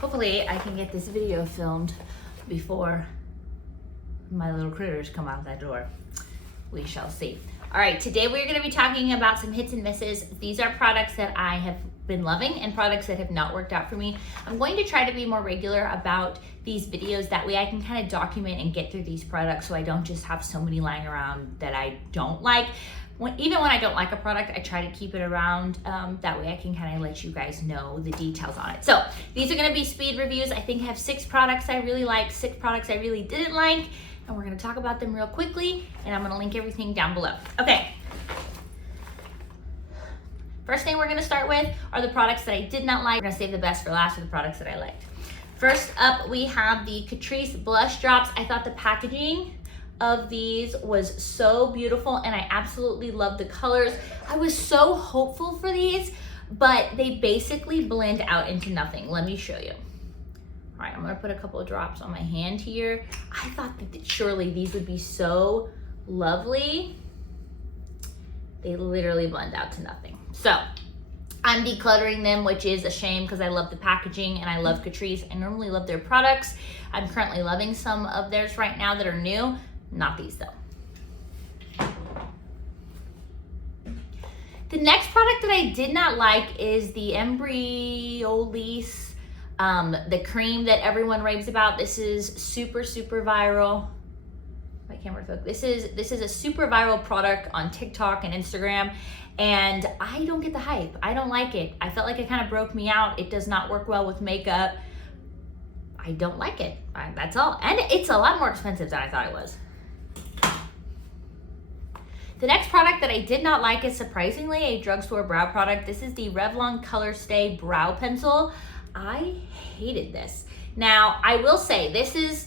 Hopefully I can get this video filmed before my little critters come out that door. We shall see. All right, today we're gonna be talking about some hits and misses. These are products that I have been loving and products that have not worked out for me. I'm going to try to be more regular about these videos. That way I can kind of document and get through these products so I don't just have so many lying around that I don't like. Even when I don't like a product, I try to keep it around. That way I can kind of let you guys know the details on it. So these are gonna be speed reviews. I think I have 6 products I really like, 6 products I really didn't like, and we're gonna talk about them real quickly, and I'm gonna link everything down below. Okay. First thing we're gonna start with are the products that I did not like. We're gonna save the best for last for the products that I liked. First up, we have the Catrice Blush Drops. I thought the packaging of these was so beautiful and I absolutely love the colors. I was so hopeful for these, but they basically blend out into nothing. Let me show you. All right, I'm gonna put a couple of drops on my hand here. I thought that surely these would be so lovely. They literally blend out to nothing. So I'm decluttering them, which is a shame because I love the packaging and I love Catrice. I normally love their products. I'm currently loving some of theirs right now that are new. Not these though. The next product that I did not like is the Embryolisse, the cream that everyone raves about. This is super viral. My camera focus. This is a super viral product on TikTok and Instagram, and I don't get the hype. I don't like it. I felt like it kind of broke me out. It does not work well with makeup. I don't like it. That's all. And it's a lot more expensive than I thought it was. The next product that I did not like is surprisingly a drugstore brow product. This is the Revlon Color Stay Brow Pencil. I hated this. Now, I will say this is,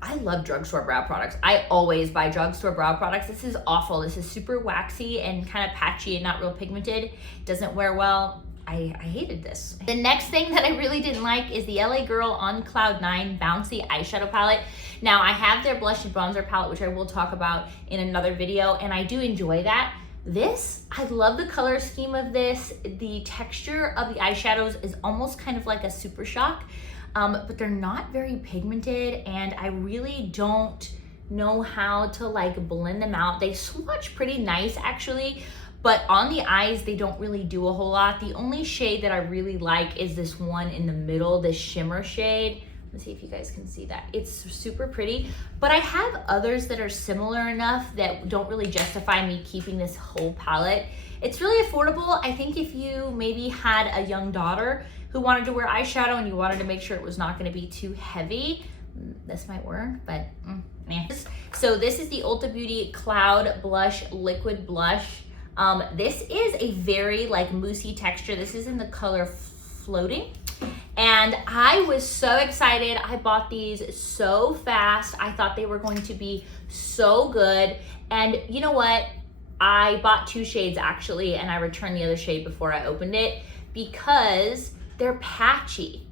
I love drugstore brow products. I always buy drugstore brow products. This is awful. This is super waxy and kind of patchy and not real pigmented. Doesn't wear well. I hated this. The next thing that I really didn't like is the LA Girl on Cloud 9 Bouncy Eyeshadow Palette. Now I have their blush and bronzer palette, which I will talk about in another video, and I do enjoy that. This, I love the color scheme of this. The texture of the eyeshadows is almost kind of like a Super Shock, but they're not very pigmented, and I really don't know how to like blend them out. They swatch pretty nice actually, but on the eyes, they don't really do a whole lot. The only shade that I really like is this one in the middle, this shimmer shade. Let's see if you guys can see that. It's super pretty, but I have others that are similar enough that don't really justify me keeping this whole palette. It's really affordable. I think if you maybe had a young daughter who wanted to wear eyeshadow and you wanted to make sure it was not gonna be too heavy, this might work, but meh. So this is the Ulta Beauty Cloud Blush Liquid Blush. This is a very like moussey texture. This is in the color Floating. And I was so excited. I bought these so fast. I thought they were going to be so good. And you know what? I bought 2 shades actually, and I returned the other shade before I opened it because they're patchy.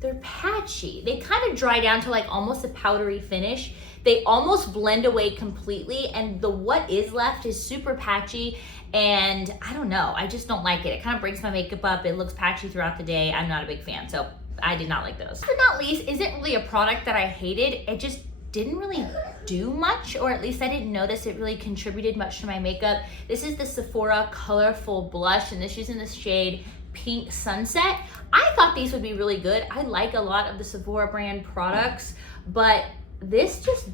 They're patchy. They kind of dry down to like almost a powdery finish. They almost blend away completely, and the what is left is super patchy, and I don't know, I just don't like it. It kind of breaks my makeup up. It looks patchy throughout the day. I'm not a big fan, so I did not like those. Last but not least, isn't really a product that I hated. It just didn't really do much, or at least I didn't notice it really contributed much to my makeup. This is the Sephora Colorful Blush, and this is in the shade Pink Sunset. I thought these would be really good. I like a lot of the Sephora brand products, but this just,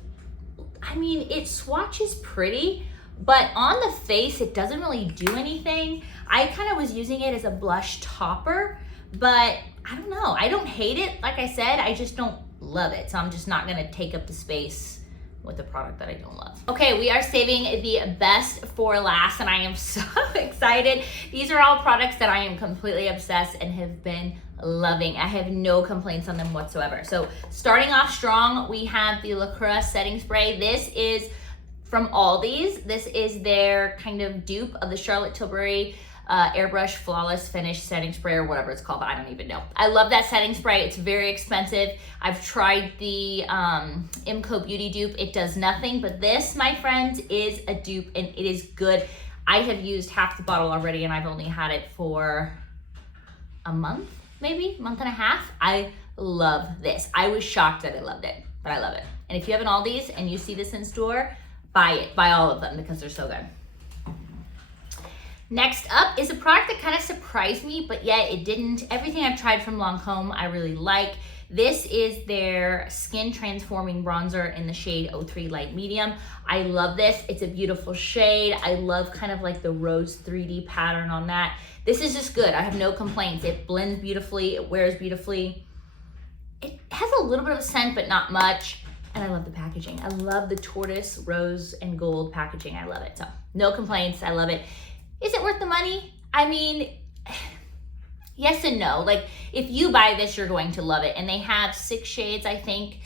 I mean, it swatches pretty, but on the face, it doesn't really do anything. I kind of was using it as a blush topper, but I don't know. I don't hate it. Like I said, I just don't love it. So I'm just not gonna take up the space with a product that I don't love. Okay, we are saving the best for last, and I am so excited. These are all products that I am completely obsessed and have been loving. I have no complaints on them whatsoever. So starting off strong, we have the Lancome Setting Spray. This is from Aldi's. This is their kind of dupe of the Charlotte Tilbury Airbrush Flawless Finish Setting Spray, or whatever it's called, but I don't even know. I love that setting spray. It's very expensive. I've tried the Imco Beauty dupe. It does nothing, but this, my friends, is a dupe, and it is good. I have used half the bottle already, and I've only had it for a month, maybe month and a half. I love this. I was shocked that I loved it, but I love it. And if you have an Aldi's and you see this in store, buy it, buy all of them because they're so good. Next up is a product that kind of surprised me, but yet it didn't. Everything I've tried from Lancome, I really like. This is their Skin Transforming Bronzer in the shade 03 Light Medium. I love this. It's a beautiful shade. I love kind of like the rose 3D pattern on that. This is just good. I have no complaints. It blends beautifully. It wears beautifully. It has a little bit of a scent, but not much. And I love the packaging. I love the tortoise, rose, and gold packaging. I love it. So no complaints. I love it. Is it worth the money? I mean, yes and no. Like, if you buy this, you're going to love it. And they have 6 shades, I think.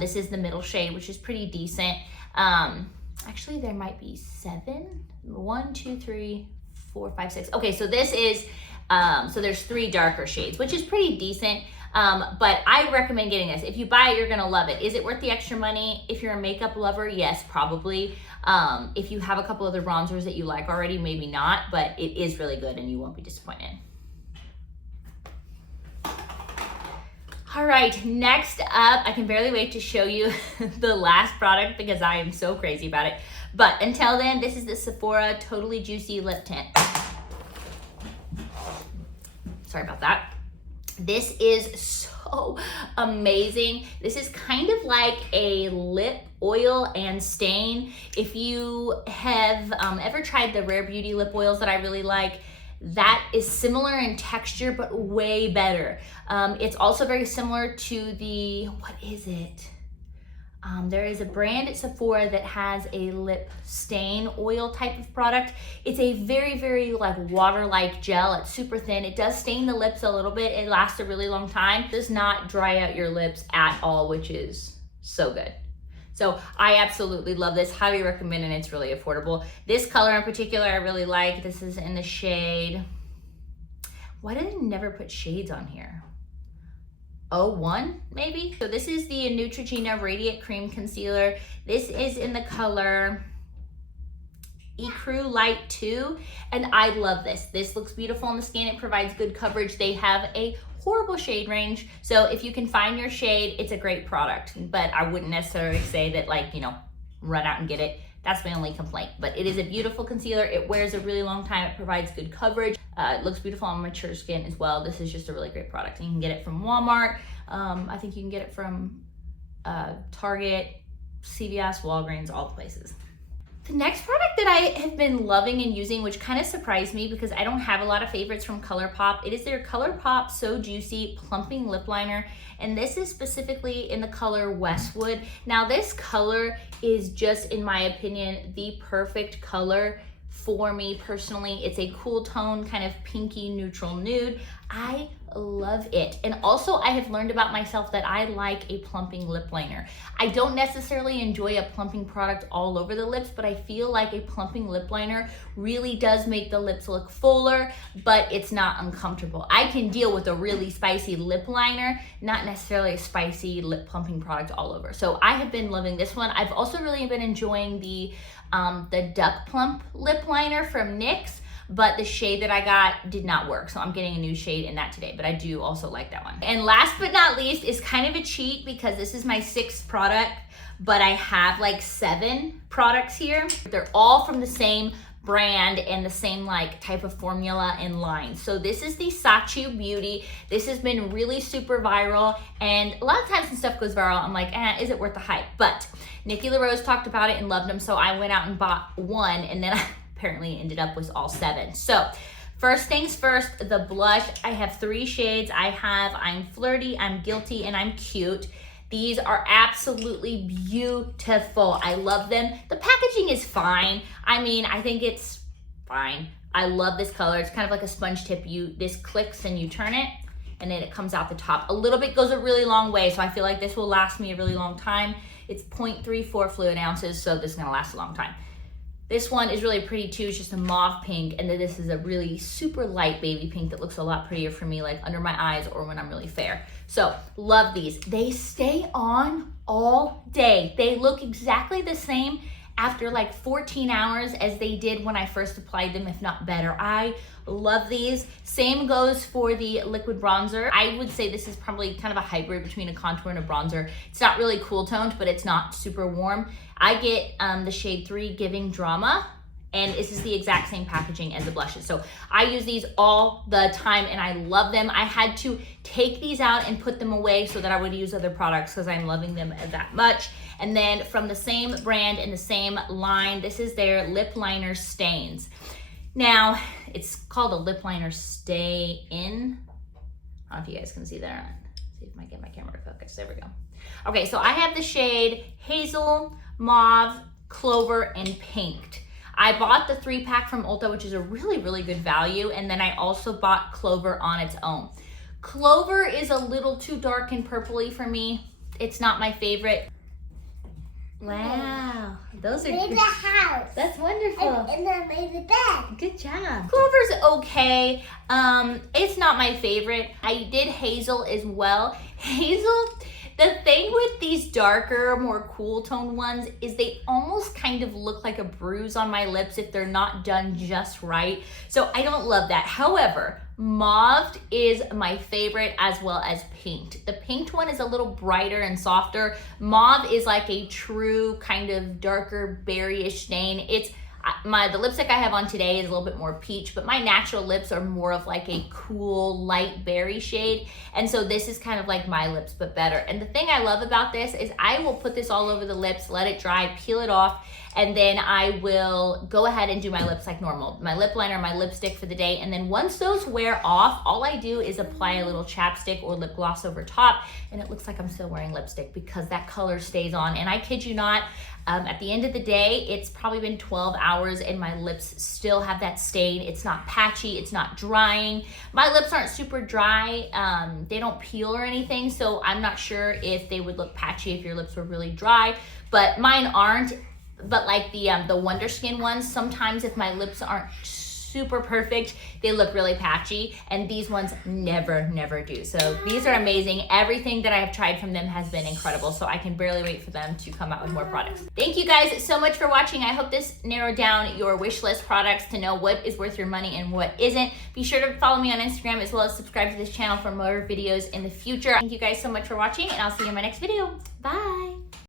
This is the middle shade, which is pretty decent. Actually, there might be 7. 1, 2, 3, 4, 5, 6. Okay, so this is, so there's 3 darker shades, which is pretty decent. But I recommend getting this. If you buy it, you're gonna love it. Is it worth the extra money? If you're a makeup lover, yes, probably. If you have a couple other bronzers that you like already, maybe not, but it is really good and you won't be disappointed. All right, next up, I can barely wait to show you the last product because I am so crazy about it. But until then, this is the Sephora Totally Juicy Lip Tint. Sorry about that. This is so amazing. This is kind of like a lip oil and stain. If you have ever tried the Rare Beauty lip oils that I really like, that is similar in texture, but way better. It's also very similar to the, what is it? There is a brand at Sephora that has a lip stain oil type of product. It's a very, very like water-like gel. It's super thin. It does stain the lips a little bit. It lasts a really long time. It does not dry out your lips at all, which is so good. So I absolutely love this, highly recommend, and it's really affordable. This color in particular, I really like. This is in the shade, why do they never put shades on here? 01 maybe? So this is the Neutrogena Radiant Cream Concealer. This is in the color Ecru Light 2, and I love this. This looks beautiful on the skin. It provides good coverage. They have a horrible shade range, so if you can find your shade, it's a great product, but I wouldn't necessarily say that, like, you know, run out and get it. That's my only complaint, but it is a beautiful concealer. It wears a really long time. It provides good coverage. It looks beautiful on mature skin as well. This is just a really great product. You can get it from Walmart. I think you can get it from Target, CVS, Walgreens, all the places. The next product that I have been loving and using, which kind of surprised me because I don't have a lot of favorites from Colourpop, it is their Colourpop So Juicy Plumping Lip Liner. And this is specifically in the color Westwood. Now this color is just, in my opinion, the perfect color for me personally. It's a cool tone, kind of pinky neutral nude. I love it. And also I have learned about myself that I like a plumping lip liner. I don't necessarily enjoy a plumping product all over the lips, but I feel like a plumping lip liner really does make the lips look fuller, but it's not uncomfortable. I can deal with a really spicy lip liner, not necessarily a spicy lip plumping product all over. So I have been loving this one. I've also really been enjoying the Duck Plump lip liner from NYX, but the shade that I got did not work. So I'm getting a new shade in that today, but I do also like that one. And last but not least is kind of a cheat because this is my 6th product, but I have like 7 products here. They're all from the same brand and the same like type of formula and line. So this is the Sacheu Beauty. This has been really super viral, and a lot of times when stuff goes viral, I'm like, is it worth the hype? But Nikki LaRose talked about it and loved them, so I went out and bought one, and then I apparently ended up with all 7. So first things first, the blush. I have 3 shades. I have I'm Flirty, I'm Guilty, and I'm Cute. These are absolutely beautiful. I love them. The packaging is fine. I mean, I think it's fine. I love this color. It's kind of like a sponge tip. This clicks and you turn it, and then it comes out the top. A little bit goes a really long way, so I feel like this will last me a really long time. It's 0.34 fluid ounces, so this is gonna last a long time. This one is really pretty too. It's just a mauve pink, and then this is a really super light baby pink that looks a lot prettier for me, like under my eyes or when I'm really fair. So love these. They stay on all day. They look exactly the same after like 14 hours as they did when I first applied them, if not better. I love these. Same goes for the liquid bronzer. I would say this is probably kind of a hybrid between a contour and a bronzer. It's not really cool toned, but it's not super warm. I get the shade 3 Giving Drama, and this is the exact same packaging as the blushes. So I use these all the time and I love them. I had to take these out and put them away so that I would use other products because I'm loving them that much. And then from the same brand and the same line, this is their lip liner stains. Now, it's called a lip liner stay in. I don't know if you guys can see that. See if I can get my camera to focus. There we go. Okay, so I have the shade Hazel, Mauve, Clover, and Pinked. I bought the 3-pack from Ulta, which is a really, really good value. And then I also bought Clover on its own. Clover is a little too dark and purpley for me. It's not my favorite. Wow, those are made the house. That's wonderful. And then made the bed. Good job. Clover's okay. It's not my favorite. I did Hazel as well. Hazel, the thing with these darker, more cool tone ones is they almost kind of look like a bruise on my lips if they're not done just right. So I don't love that. However, Mauve is my favorite as well as Pinked. The Pinked one is a little brighter and softer. Mauve is like a true kind of darker berryish stain. It's the lipstick I have on today is a little bit more peach, but my natural lips are more of like a cool light berry shade. And so this is kind of like my lips, but better. And the thing I love about this is I will put this all over the lips, let it dry, peel it off, and then I will go ahead and do my lips like normal. My lip liner, my lipstick for the day. And then once those wear off, all I do is apply a little chapstick or lip gloss over top, and it looks like I'm still wearing lipstick because that color stays on. And I kid you not, at the end of the day, it's probably been 12 hours and my lips still have that stain. It's not patchy, it's not drying. My lips aren't super dry. They don't peel or anything, so I'm not sure if they would look patchy if your lips were really dry, but mine aren't. But like the Wonder Skin ones, sometimes if my lips aren't super perfect, they look really patchy, and these ones never do. So these are amazing. Everything that I have tried from them has been incredible, so I can barely wait for them to come out with more products. Thank you guys so much for watching. I hope this narrowed down your wish list products to know what is worth your money and what isn't. Be sure to follow me on Instagram as well as subscribe to this channel for more videos in the future. Thank you guys so much for watching, and I'll see you in my next video. Bye.